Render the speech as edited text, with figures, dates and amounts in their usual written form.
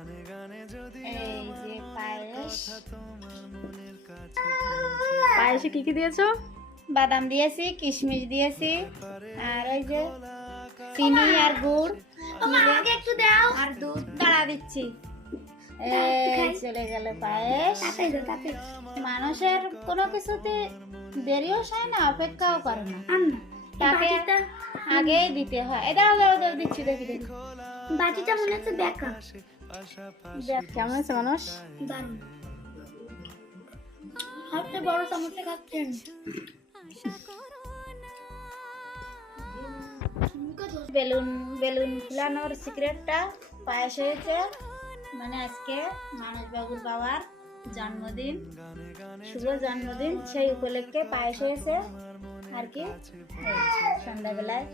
এই যে পায়েস, পায়েসে কি কি দিয়েছো? বাদাম দিয়েছি, কিশমিশ দিয়েছি, আর ওই যে চিনি আর গুড় একটু দাও, আর দুধ দাঁড়া দিচ্ছি। এই চলে গেল পায়েস। মানুষের কোনো কিছুতে দেরিও হয় না, অপেক্ষাও করে না, তাকে আগেই দিতে হয়। দাও দাও দাও, দিচ্ছি, দেখি দেখি। বাটিটা মনে হচ্ছে দেখা কেমন আছে মানুষ? দারুণ। হাতে বড় চামচে খাচ্ছেন। বেলুন বেলুন ফুলানোর সিক্রেটটা পায়েস হয়েছে, মানে আজকে মানস বাবুর বাবার জন্মদিন, শুভ জন্মদিন, সেই উপলক্ষে পায়েস হয়েছে আর কি। সন্ধ্যাবেলায়